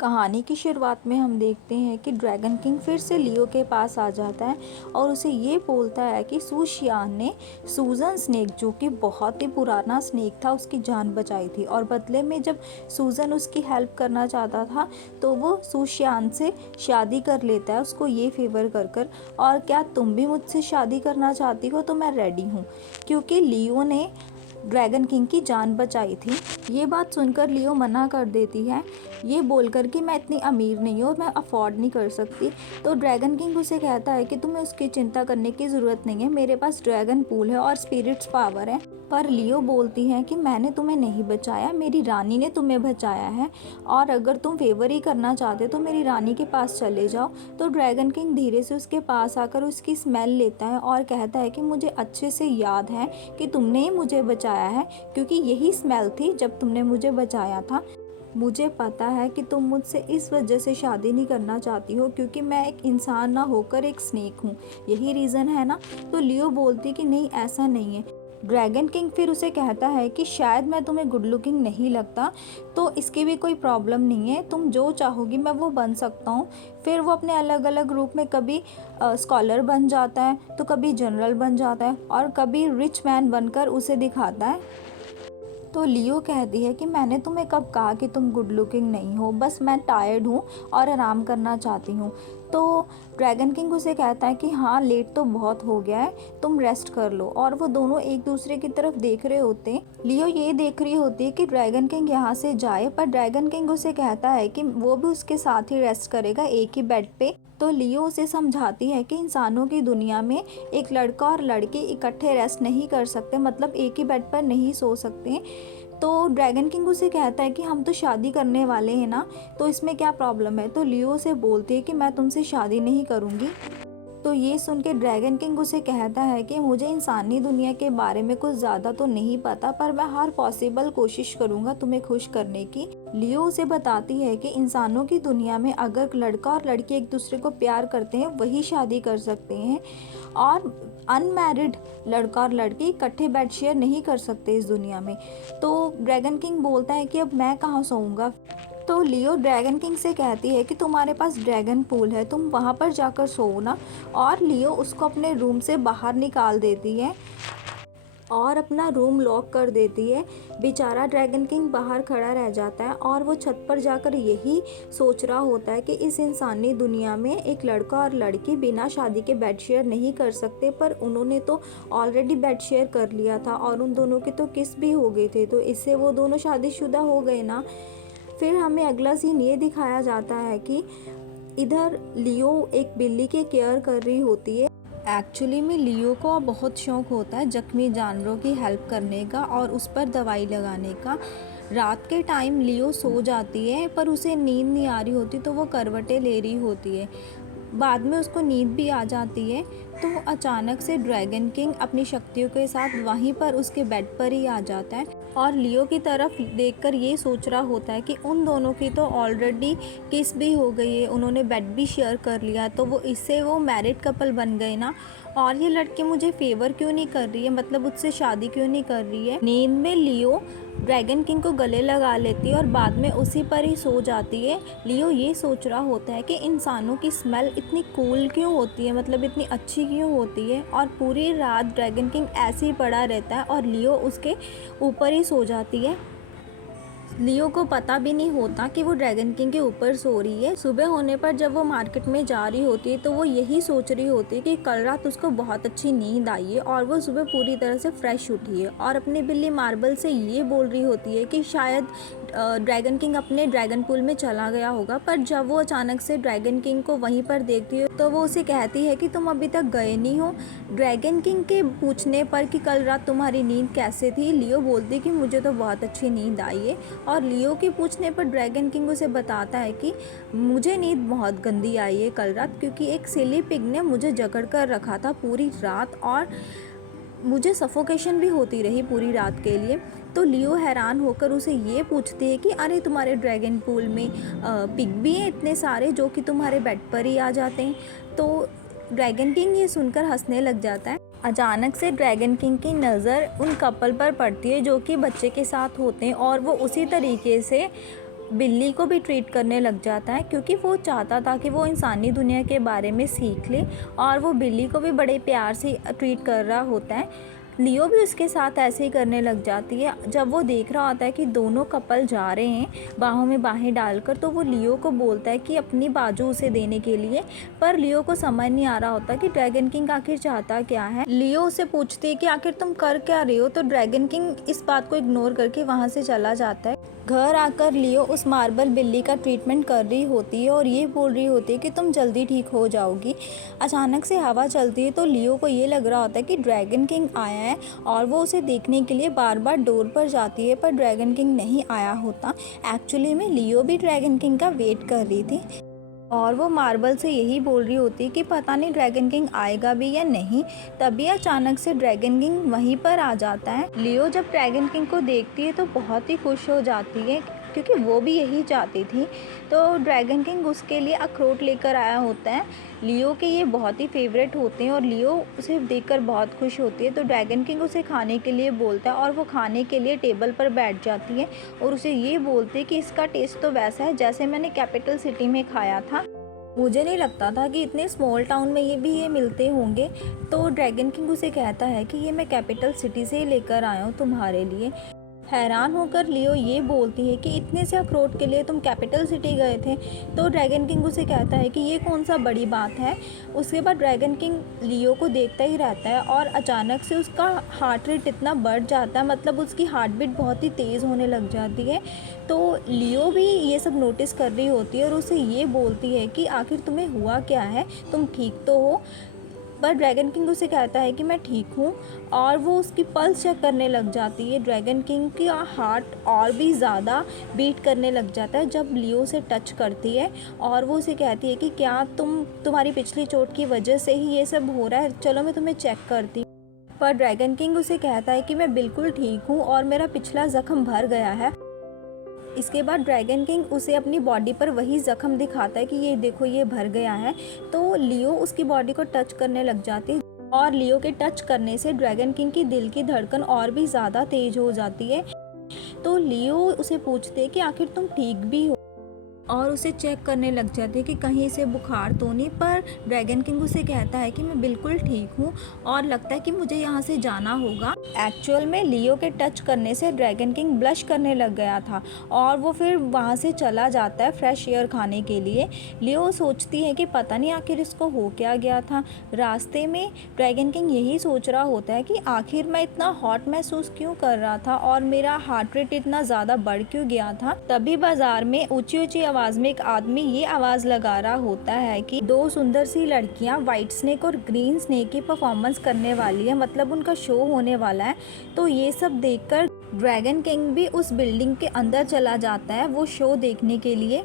कहानी की शुरुआत में हम देखते हैं कि ड्रैगन किंग फिर से लियो के पास आ जाता है और उसे ये बोलता है कि सूशियान ने सूजन स्नेक, जो कि बहुत ही पुराना स्नेक था, उसकी जान बचाई थी। और बदले में जब सूजन उसकी हेल्प करना चाहता था तो वो सूशियान से शादी कर लेता है, उसको ये फेवर कर कर। और क्या तुम भी मुझसे शादी करना चाहती हो तो मैं रेडी हूँ, क्योंकि लियो ने ड्रैगन किंग की जान बचाई थी। ये बात सुनकर लियो मना कर देती है, ये बोलकर कि मैं इतनी अमीर नहीं हूँ, मैं अफोर्ड नहीं कर सकती। तो ड्रैगन किंग उसे कहता है कि तुम्हें उसकी चिंता करने की ज़रूरत नहीं है, मेरे पास ड्रैगन पूल है और स्पिरिट्स पावर है। पर लियो बोलती है कि मैंने तुम्हें नहीं बचाया, मेरी रानी ने तुम्हें बचाया है, और अगर तुम फेवर ही करना चाहते तो मेरी रानी के पास चले जाओ। तो ड्रैगन किंग धीरे से उसके पास आकर उसकी स्मेल लेता है और कहता है कि मुझे अच्छे से याद है कि तुमने ही मुझे बचाया है, क्योंकि यही स्मेल थी जब तुमने मुझे बचाया था। मुझे पता है कि तुम मुझसे इस वजह से शादी नहीं करना चाहती हो क्योंकि मैं एक इंसान ना होकर एक स्नेक हूँ, यही रीज़न है ना। तो लियो बोलती कि नहीं, ऐसा नहीं है। ड्रैगन किंग फिर उसे कहता है कि शायद मैं तुम्हें गुड लुकिंग नहीं लगता, तो इसकी भी कोई प्रॉब्लम नहीं है, तुम जो चाहोगी मैं वो बन सकता हूँ। फिर वो अपने अलग अलग रूप में कभी स्कॉलर बन जाता है, तो कभी जनरल बन जाता है, और कभी रिच मैन बनकर उसे दिखाता है। तो लियो कहती है कि मैंने तुम्हें कब कहा कि तुम गुड लुकिंग नहीं हो, बस मैं टायर्ड हूँ और आराम करना चाहती हूँ। तो ड्रैगन किंग उसे कहता है कि हाँ, लेट तो बहुत हो गया है, तुम रेस्ट कर लो। और वो दोनों एक दूसरे की तरफ देख रहे होते हैं। लियो ये देख रही होती है कि ड्रैगन किंग यहाँ से जाए, पर ड्रैगन किंग उसे कहता है कि वो भी उसके साथ ही रेस्ट करेगा, एक ही बेड पे। तो लियो उसे समझाती है कि इंसानों की दुनिया में एक लड़का और लड़की इकट्ठे रेस्ट नहीं कर सकते, मतलब एक ही बेड पर नहीं सो सकते। तो ड्रैगन किंग उसे कहता है कि हम तो शादी करने वाले हैं ना, तो इसमें क्या प्रॉब्लम है। तो लियो से बोलती है कि मैं तुमसे शादी नहीं करूँगी। तो ये सुन के ड्रैगन किंग उसे कहता है कि मुझे इंसानी दुनिया के बारे में कुछ ज़्यादा तो नहीं पता, पर मैं हर पॉसिबल कोशिश करूँगा तुम्हें खुश करने की। लियो उसे बताती है कि इंसानों की दुनिया में अगर लड़का और लड़की एक दूसरे को प्यार करते हैं वही शादी कर सकते हैं, और अनमैरिड लड़का और लड़की इकट्ठे बेड शेयर नहीं कर सकते इस दुनिया में। तो ड्रैगन किंग बोलता है कि अब मैं कहाँ सोऊंगा। तो लियो ड्रैगन किंग से कहती है कि तुम्हारे पास ड्रैगन पूल है, तुम वहाँ पर जाकर सोओ ना। और लियो उसको अपने रूम से बाहर निकाल देती है और अपना रूम लॉक कर देती है। बेचारा ड्रैगन किंग बाहर खड़ा रह जाता है और वो छत पर जाकर यही सोच रहा होता है कि इस इंसानी दुनिया में एक लड़का और लड़की बिना शादी के बेड शेयर नहीं कर सकते, पर उन्होंने तो ऑलरेडी बेड शेयर कर लिया था और उन दोनों की तो किस भी हो गई थी, तो इससे वो दोनों शादीशुदा हो गए ना। फिर हमें अगला सीन ये दिखाया जाता है कि इधर लियो एक बिल्ली की केयर कर रही होती है। एक्चुअली में लियो को बहुत शौक होता है जख्मी जानवरों की हेल्प करने का और उस पर दवाई लगाने का। रात के टाइम लियो सो जाती है, पर उसे नींद नहीं आ रही होती, तो वो करवटें ले रही होती है। बाद में उसको नींद भी आ जाती है, तो अचानक से ड्रैगन किंग अपनी शक्तियों के साथ वहीं पर उसके बेड पर ही आ जाता है और लियो की तरफ देखकर ये सोच रहा होता है कि उन दोनों की तो ऑलरेडी किस भी हो गई है, उन्होंने बेड भी शेयर कर लिया, तो वो इससे वो मैरिड कपल बन गए ना। और ये लड़की मुझे फेवर क्यों नहीं कर रही है, मतलब उससे शादी क्यों नहीं कर रही है। नींद में लियो ड्रैगन किंग को गले लगा लेती है और बाद में उसी पर ही सो जाती है। लियो ये सोच रहा होता है कि इंसानों की स्मेल इतनी कूल क्यों होती है, मतलब इतनी अच्छी क्यों होती है। और पूरी रात ड्रैगन किंग ऐसे ही पड़ा रहता है और लियो उसके ऊपर ही सो जाती है। लियो को पता भी नहीं होता कि वो ड्रैगन किंग के ऊपर सो रही है। सुबह होने पर जब वो मार्केट में जा रही होती है तो वो यही सोच रही होती है कि कल रात उसको बहुत अच्छी नींद आई है और वो सुबह पूरी तरह से फ्रेश उठी है, और अपनी बिल्ली मार्बल से ये बोल रही होती है कि शायद ड्रैगन किंग अपने ड्रैगन पूल में चला गया होगा। पर जब वो अचानक से ड्रैगन किंग को वहीं पर देखती है तो वो उसे कहती है कि तुम अभी तक गए नहीं हो। ड्रैगन किंग के पूछने पर कि कल रात तुम्हारी नींद कैसे थी, लियो बोलती कि मुझे तो बहुत अच्छी नींद आई है। और लियो के पूछने पर ड्रैगन किंग उसे बताता है कि मुझे नींद बहुत गंदी आई है कल रात, क्योंकि एक सिली पिग ने मुझे जकड़ कर रखा था पूरी रात और मुझे सफोकेशन भी होती रही पूरी रात के लिए। तो लियो हैरान होकर उसे ये पूछती है कि अरे तुम्हारे ड्रैगन पूल में पिग भी हैं इतने सारे जो कि तुम्हारे बेड पर ही आ जाते हैं। तो ड्रैगन किंग ये सुनकर हंसने लग जाता है। अचानक से ड्रैगन किंग की नज़र उन कपल पर पड़ती है जो कि बच्चे के साथ होते हैं, और वो उसी तरीके से बिल्ली को भी ट्रीट करने लग जाता है, क्योंकि वो चाहता था कि वो इंसानी दुनिया के बारे में सीख ले, और वो बिल्ली को भी बड़े प्यार से ट्रीट कर रहा होता है। लियो भी उसके साथ ऐसे ही करने लग जाती है। जब वो देख रहा होता है कि दोनों कपल जा रहे हैं बाहों में बाहें डालकर, तो वो लियो को बोलता है कि अपनी बाजू उसे देने के लिए, पर लियो को समझ नहीं आ रहा होता कि ड्रैगन किंग आखिर चाहता क्या है। लियो उसे पूछती है कि आखिर तुम कर क्या रहे हो, तो ड्रैगन किंग इस बात को इग्नोर करके वहाँ से चला जाता है। घर आकर लियो उस मार्बल बिल्ली का ट्रीटमेंट कर रही होती है और ये बोल रही होती है कि तुम जल्दी ठीक हो जाओगी। अचानक से हवा चलती है, तो लियो को ये लग रहा होता है कि ड्रैगन किंग आया है, और वो उसे देखने के लिए बार बार डोर पर जाती है, पर ड्रैगन किंग नहीं आया होता। एक्चुअली में लियो भी ड्रैगन किंग का वेट कर रही थी, और वो मार्बल से यही बोल रही होती है कि पता नहीं ड्रैगन किंग आएगा भी या नहीं। तभी अचानक से ड्रैगन किंग वहीं पर आ जाता है। लियो जब ड्रैगन किंग को देखती है तो बहुत ही खुश हो जाती है, क्योंकि वो भी यही चाहती थी। तो ड्रैगन किंग उसके लिए अखरोट लेकर आया होता है। लियो के ये बहुत ही फेवरेट होते हैं और लियो उसे देखकर बहुत खुश होती है। तो ड्रैगन किंग उसे खाने के लिए बोलता है, और वो खाने के लिए टेबल पर बैठ जाती है और उसे ये बोलते हैं कि इसका टेस्ट तो वैसा है जैसे मैंने कैपिटल सिटी में खाया था। मुझे नहीं लगता था कि इतने स्मॉल टाउन में ये मिलते होंगे। तो ड्रैगन किंग उसे कहता है कि ये मैं कैपिटल सिटी से ही लेकर आया हूँ तुम्हारे लिए। हैरान होकर लियो ये बोलती है कि इतने से अखरोट के लिए तुम कैपिटल सिटी गए थे। तो ड्रैगन किंग उसे कहता है कि ये कौन सा बड़ी बात है। उसके बाद ड्रैगन किंग लियो को देखता ही रहता है, और अचानक से उसका हार्ट रेट इतना बढ़ जाता है, मतलब उसकी हार्ट बीट बहुत ही तेज़ होने लग जाती है। तो लियो भी ये सब नोटिस कर रही होती है और उसे ये बोलती है कि आखिर तुम्हें हुआ क्या है, तुम ठीक तो हो। पर ड्रैगन किंग उसे कहता है कि मैं ठीक हूँ, और वो उसकी पल्स चेक करने लग जाती है। ड्रैगन किंग की हार्ट और भी ज़्यादा बीट करने लग जाता है जब लियो से टच करती है, और वो उसे कहती है कि क्या तुम्हारी पिछली चोट की वजह से ही ये सब हो रहा है, चलो मैं तुम्हें चेक करती हूँ। पर ड्रैगन किंग उसे कहता है कि मैं बिल्कुल ठीक हूँ और मेरा पिछला ज़ख्म भर गया है। इसके बाद ड्रैगन किंग उसे अपनी बॉडी पर वही ज़ख्म दिखाता है कि ये देखो ये भर गया है। तो लियो उसकी बॉडी को टच करने लग जाती है, और लियो के टच करने से ड्रैगन किंग की दिल की धड़कन और भी ज़्यादा तेज हो जाती है। तो लियो उसे पूछते हैं कि आखिर तुम ठीक भी हो, और उसे चेक करने लग जाते हैं कि कहीं से बुखार तो नहीं। पर ड्रैगन किंग उसे कहता है कि मैं बिल्कुल ठीक हूँ और लगता है कि मुझे यहाँ से जाना होगा। एक्चुअल में लियो के टच करने से ड्रैगन किंग ब्लश करने लग गया था, और वो फिर वहाँ से चला जाता है फ्रेश एयर खाने के लिए। लियो सोचती है कि पता नहीं आखिर इसको हो क्या गया था। रास्ते में ड्रैगन किंग यही सोच रहा होता है कि आखिर मैं इतना हॉट महसूस क्यों कर रहा था और मेरा हार्ट रेट इतना ज़्यादा बढ़ क्यों गया था। तभी बाजार में ऊंची ऊंची आवाज में एक आदमी ये आवाज लगा रहा होता है कि दो सुंदर सी लड़कियां व्हाइट स्नेक और ग्रीन स्नेक की परफॉर्मेंस करने वाली है, मतलब उनका शो होने वाला है। तो ये सब देखकर ड्रैगन किंग भी उस बिल्डिंग के अंदर चला जाता है वो शो देखने के लिए।